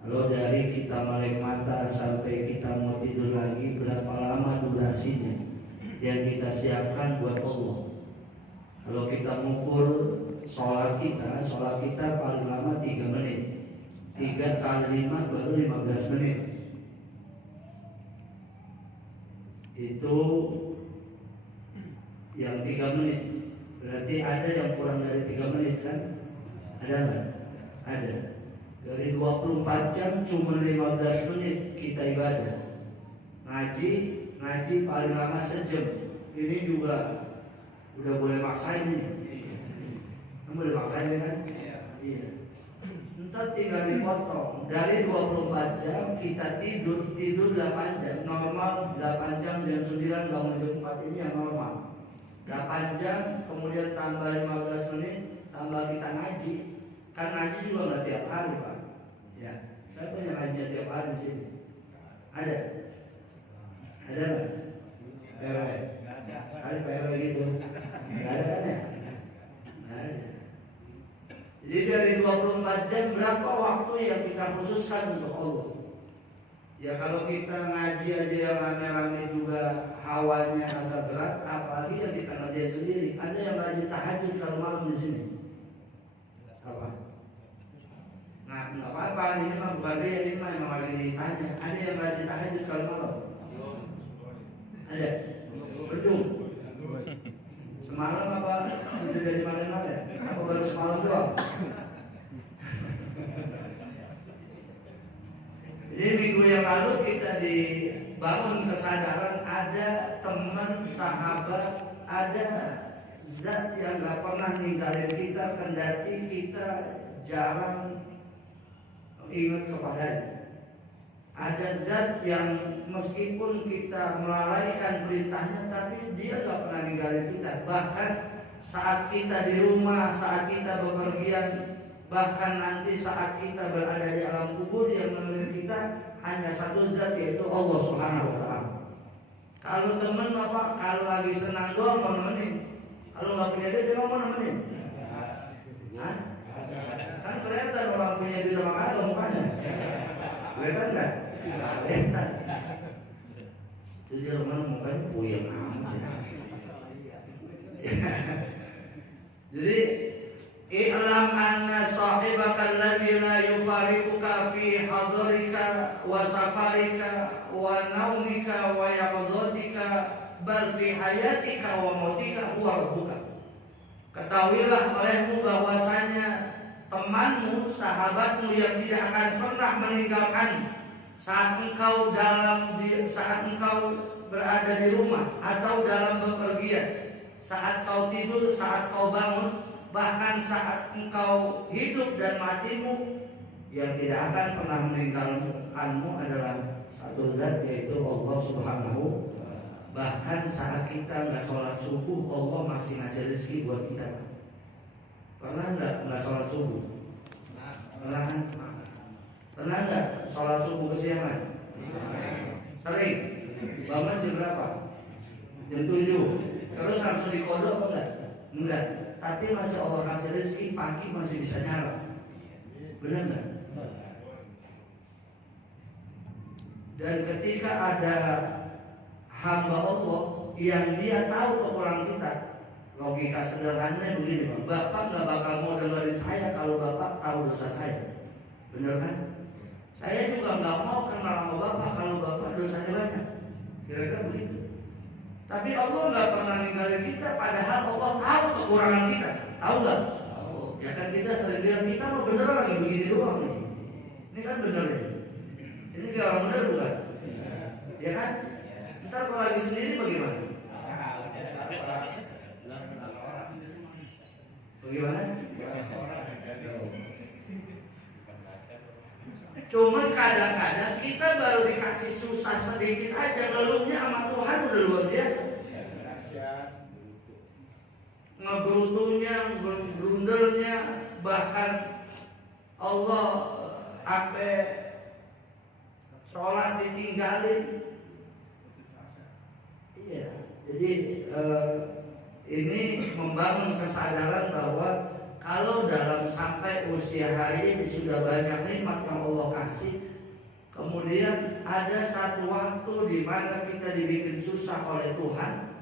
Kalau dari kita melek mata sampai kita mau tidur lagi, berapa lama durasinya yang kita siapkan buat Allah? Kalau kita mengukur sholat kita paling lama 3 menit. 3 kali 5 baru 15 menit. Itu yang 3 menit. Berarti ada yang kurang dari 3 menit kan? Ada nggak? Ada. Dari 24 jam cuma 15 menit kita ibadah. Ngaji paling lama sejam. Ini juga udah boleh maksain nih. Kamu boleh maksain kan? Iya. Entar tinggal dipotong. Dari 24 jam kita tidur 8 jam. Normal 8 jam, jam 9 bangun jam 4 ini yang normal. 8 jam kemudian tambah 15 menit, tambah kita ngaji. Kan ngaji juga nggak tiap hari Pak. Ya, saya punya ngaji tiap hari di sini. Ada? Ada nggak? PRW? Ada PRW gitu? Nggak ada kan ya? Nggak ada. Jadi dari 24 jam berapa waktu yang kita khususkan untuk Allah? Ya kalau kita ngaji aja yang rame-rame juga hawanya agak berat, apalagi yang kita ngerjain sendiri. Ada yang rajin tahajud kalau malam di sini. Apa? Nah, nggak apa-apa, ini mah bukan dia, ini mah emang lagi ditanya. Ada yang rajin tahajud kalau malam? Ada? Berjum? Semalam apa? Udah dari mana-mana? Apa baru semalam doang? Jadi minggu yang lalu kita dibangun kesadaran ada teman, sahabat, ada zat yang gak pernah ninggalin kita kendati kita jarang ingat kepadanya. Ada zat yang meskipun kita melalaikan perintahnya tapi dia gak pernah ninggalin kita. Bahkan saat kita di rumah, saat kita bepergian, bahkan nanti saat kita berada di alam kubur yang menemani kita hanya satu zat, yaitu Allah Subhanahu wa Ta'ala. Kalau teman apa? Kalau lagi senang doang mau nemenin. Kalau nggak punya duit dia mau nemenin. Hah? Kan kelihatan orang punya duit sama kagak mukanya. Kelihatan nggak? Kelihatan. Itu dia mana mukanya puyeng amat. Jadi i'lam anna sahibaka alladhi la yufariquka fi hadarika wa safarika wa naumika wa yaqdatika bal fi hayatika wa mautika huwa rabbuka. Ketahuilah olehmu bahwasanya temanmu, sahabatmu yang tidak akan pernah meninggalkan saat engkau berada di rumah atau dalam bepergian, saat kau tidur, saat kau bangun, bahkan saat engkau hidup dan matimu, yang tidak akan pernah meninggalkanmu adalah satu zat, yaitu Allah Subhanahu. Bahkan saat kita nggak sholat subuh, Allah masih ngasih rezeki buat kita. Pernah nggak sholat subuh? Pernah kan? Pernah nggak sholat subuh kesiangan? Sering. Bangun jam berapa? Jam 7. Terus langsung dikodok apa enggak? Enggak. Tapi masih Allah kasih rezeki, pagi masih bisa nyala. Benar nggak? Dan ketika ada hamba Allah yang dia tahu kekurangan kita, logika sederhananya begini, Bapak nggak bakal mau dengerin saya kalau Bapak tahu dosa saya. Benar kan? Saya juga nggak mau kenal sama Bapak kalau Bapak dosanya banyak. Kira-kira begitu. Tapi Allah nggak pernah ninggalin kita, padahal Allah tahu kekurangan kita. Tahu nggak? Ya kan kita sering bilang kita mau bener lagi begini doang nih. Ini kan bener ya. Ini kayak orang bener bukan? Ya kan? Ntar kalau lagi sendiri bagaimana? Bagaimana? Cuman kadang-kadang kita baru dikasih susah sedikit aja, ngeluhnya sama Tuhan udah luar biasa. Ngegerutunya, grundelnya, bahkan Allah sampai sholat ditinggalin. Iya, jadi ini membangun kesadaran bahwa Kalau dalam sampai usia hari ini sudah banyak nikmat yang Allah kasih, kemudian ada satu waktu di mana kita dibikin susah oleh Tuhan.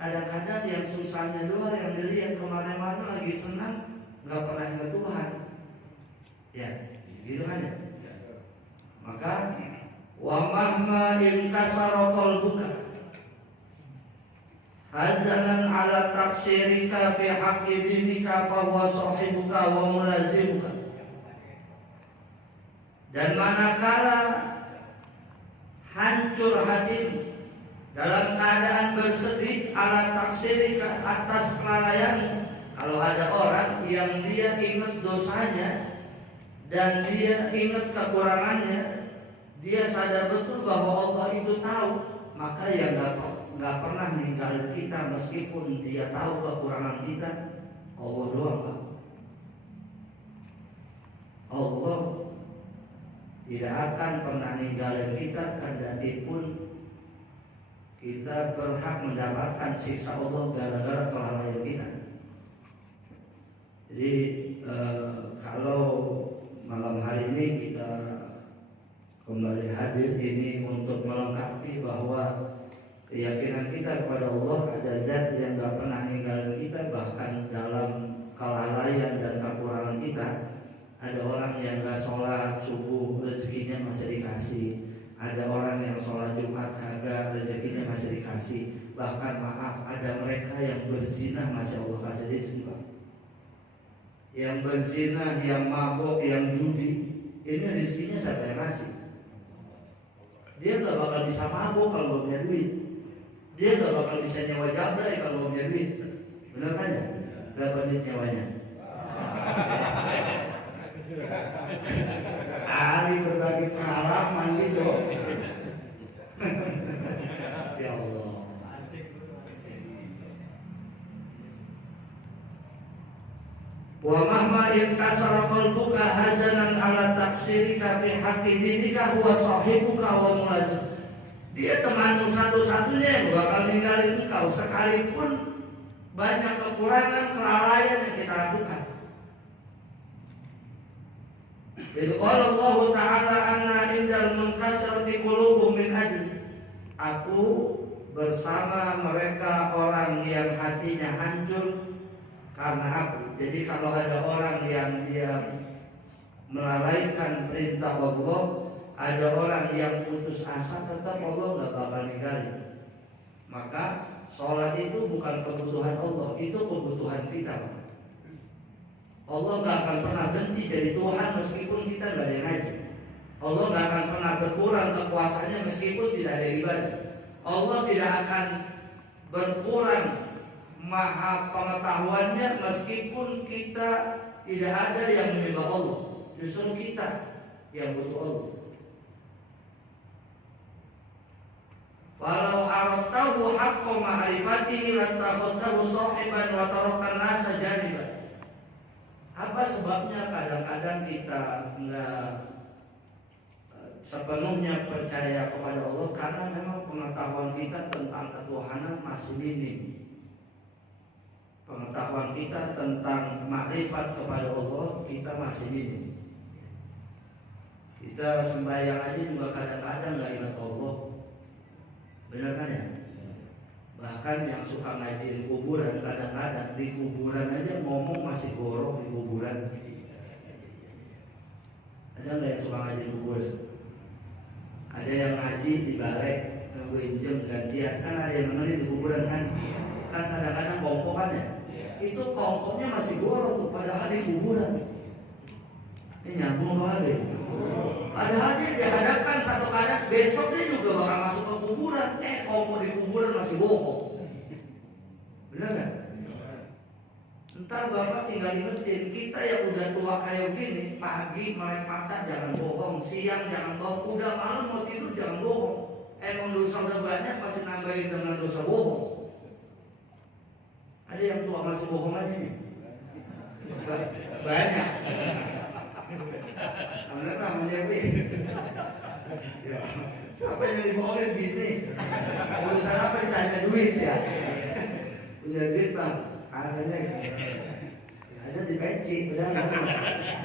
Kadang-kadang yang susahnya doang yang dilihat, kemana-mana lagi senang, nggak pernah ingat Tuhan. Ya, gitu kan ya. Maka wa mahma inkasara qalbuka hazanan ala tafsirika fi haqqi dinika fa huwa sahibuka wa mulazimuka. Dan manakala hancur hatimu dalam keadaan bersedih ala tafsirika atas kelalaianmu. Kalau ada orang yang dia ingat dosanya dan dia ingat kekurangannya, dia sadar betul bahwa Allah itu tahu, maka yang nggak pernah ninggalin kita meskipun dia tahu kekurangan kita. Allah doang, Pak. Allah tidak akan pernah ninggalin kita, kendati pun kita berhak mendapatkan siksa Allah gara-gara kelalaian kita. Jadi kalau malam hari ini kita kembali hadir ini untuk melengkapi bahwa keyakinan kita kepada Allah ada zat yang gak pernah ninggalin kita, bahkan dalam kelalaian dan kekurangan kita. Ada orang yang gak sholat subuh rezekinya masih dikasih, ada orang yang sholat Jumat kagak rezekinya masih dikasih, bahkan maaf ada mereka yang berzina masih Allah kasih rezeki, Pak. Yang berzina, yang mabok, yang judi, ini rezekinya siapa yang ngasih? Dia gak bakal bisa mabok kalau gak punya duit. Dia gak bakal bisa nyewa jablay kalau gak punya duit. Bener kan ya? Berapa duit nyewanya? Ali berbagi pengalaman gitu. Ya Allah. Wa mahma inkasara qalbuka hazanan ala tafsirika fi haqqi dinika huwa sahibuka wa mulazim. Dia temanmu satu-satunya yang bakal ninggalin engkau sekalipun banyak kekurangan, kelalaian yang kita lakukan. Itu qala Allah Ta'ala anna indal munkasirati qulubuhum min ajli. Aku bersama mereka orang yang hatinya hancur karena aku. Jadi kalau ada orang yang dia melalaikan perintah Allah, ada orang yang putus asa, tetap Allah nggak bakal ninggalin. Maka sholat itu bukan kebutuhan Allah, itu kebutuhan kita. Allah nggak akan pernah berhenti jadi Tuhan meskipun kita nggak ada yang ngaji. Allah nggak akan pernah berkurang kekuasaannya meskipun tidak ada ibadah. Allah tidak akan berkurang maha pengetahuannya meskipun kita tidak ada yang menyembah Allah. Justru kita yang butuh Allah. Walau araftahu haqqa ma'rifatihi lantakhadtahu sahiban wa tarakan nasa janiban. Apa sebabnya kadang-kadang kita enggak sepenuhnya percaya kepada Allah? Karena memang pengetahuan kita tentang ketuhanan masih minim. Pengetahuan kita tentang makrifat kepada Allah kita masih minim. Kita sembahyang aja juga kadang-kadang nggak ingat Allah. Benar kan ya? Bahkan yang suka ngajiin kuburan kadang-kadang di kuburan aja ngomong masih gorok di kuburan. Ada nggak yang suka ngajiin kuburan? Ada yang ngaji di balai nungguin jam gantian, kan ada yang nemenin di kuburan kan? Kan kadang-kadang kongkong kan ya? Itu kongkongnya masih gorok tuh, padahal di kuburan. Ini nyambung banget. Padahal dia dihadapkan satu keadaan, besok dia juga bakal masuk ke kuburan. Kongkong di kuburan masih bohong. Benar gak? Ntar Bapak tinggal ingetin, kita yang udah tua kayak gini, pagi melek mata jangan bohong, siang jangan bohong, udah malam mau tidur jangan bohong. Emang dosa udah banyak masih nambahin dengan dosa bohong. Ada yang tua masih bohong aja nih? Banyak. Bener namanya ya. Siapa yang dibohongin bini? Urusan apa ditanya duit ya? Punya duit bang? Ada nih. Ada di peci, padahal nggak.